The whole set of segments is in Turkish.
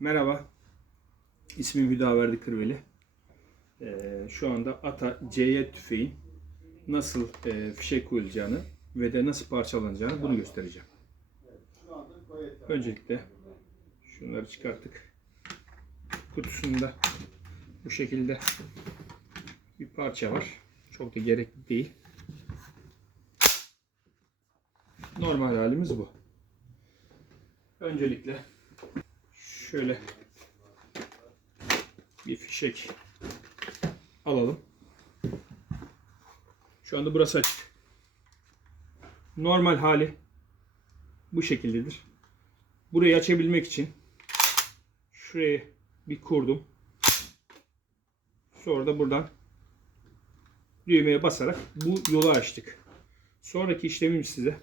Merhaba. İsmim Hüdaverdi Kırveli. Ee, şu anda ATA C tüfeğin nasıl e, fişek koyulacağını ve de nasıl parçalanacağını bunu göstereceğim. Öncelikle şunları çıkarttık. Kutusunda bu şekilde bir parça var. Çok da gerekli değil. Normal halimiz bu. Öncelikle şöyle bir fişek alalım. Şu anda burası açık. Normal hali bu şekildedir. Burayı açabilmek için şuraya bir kurdum. Sonra da buradan düğmeye basarak bu yolu açtık. Sonraki işlemimiz size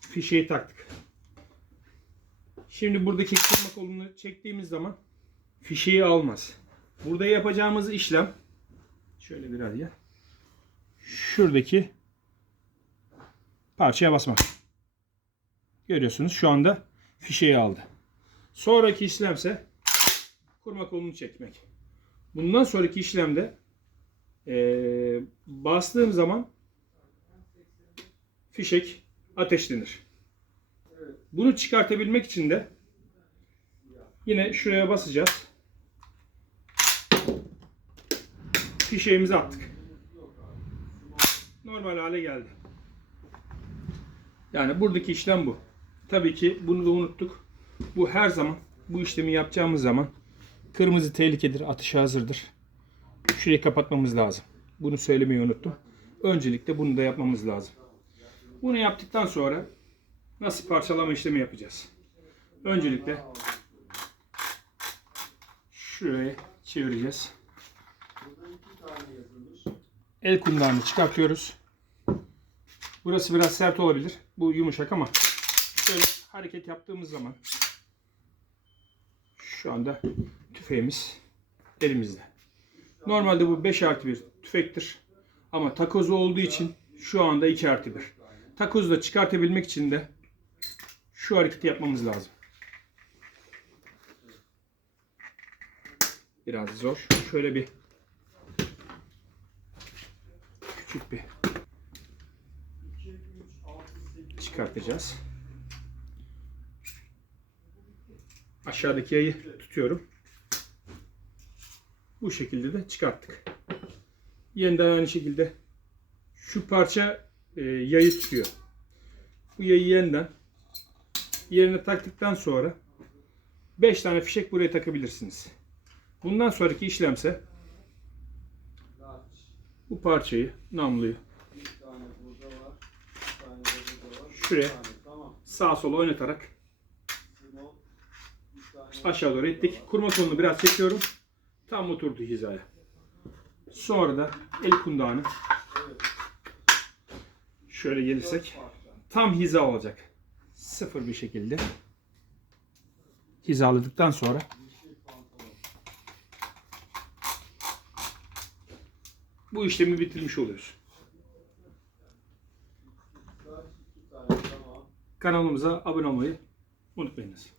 fişeği taktık. Şimdi buradaki kırma kolunu çektiğimiz zaman fişeği almaz. Burada yapacağımız işlem şöyle biraz ya. Şuradaki parçaya basmak. Görüyorsunuz şu anda fişeği aldı. Sonraki işlemse kurma kolunu çekmek. Bundan sonraki işlemde eee bastığım zaman fişek ateşlenir. Bunu çıkartabilmek için de yine şuraya basacağız. Fişeğimizi attık. Normal hale geldi. Yani buradaki işlem bu. Tabii ki bunu da unuttuk. Bu her zaman bu işlemi yapacağımız zaman kırmızı tehlikedir, atışa hazırdır. Şurayı kapatmamız lazım. Bunu söylemeyi unuttum. Öncelikle bunu da yapmamız lazım. Bunu yaptıktan sonra nasıl parçalama işlemi yapacağız? Öncelikle şuraya çevireceğiz. El kundağını çıkartıyoruz. Burası biraz sert olabilir. Bu yumuşak ama şöyle hareket yaptığımız zaman şu anda tüfeğimiz elimizde. Normalde bu 5 artı 1 tüfektir. Ama takozu olduğu için şu anda 2 artı 1. Takozu da çıkartabilmek için de şu hareketi yapmamız lazım. Biraz zor. Şöyle bir küçük bir çıkartacağız. Aşağıdaki yayı tutuyorum. Bu şekilde de çıkarttık. Yeniden aynı şekilde şu parça e, yayı tutuyor. Bu yayı yeniden yerine taktıktan sonra 5 tane fişek buraya takabilirsiniz. Bundan sonraki işlemse bu parçayı, namluyu şuraya sağa sola oynatarak aşağı doğru ettik. Kurma kolunu biraz çekiyorum. Tam oturdu hizaya. Sonra da el kundağını şöyle gelirsek tam hiza olacak. Sıfır bir şekilde hizaladıktan sonra bu işlemi bitirmiş oluyoruz. Kanalımıza abone olmayı unutmayınız.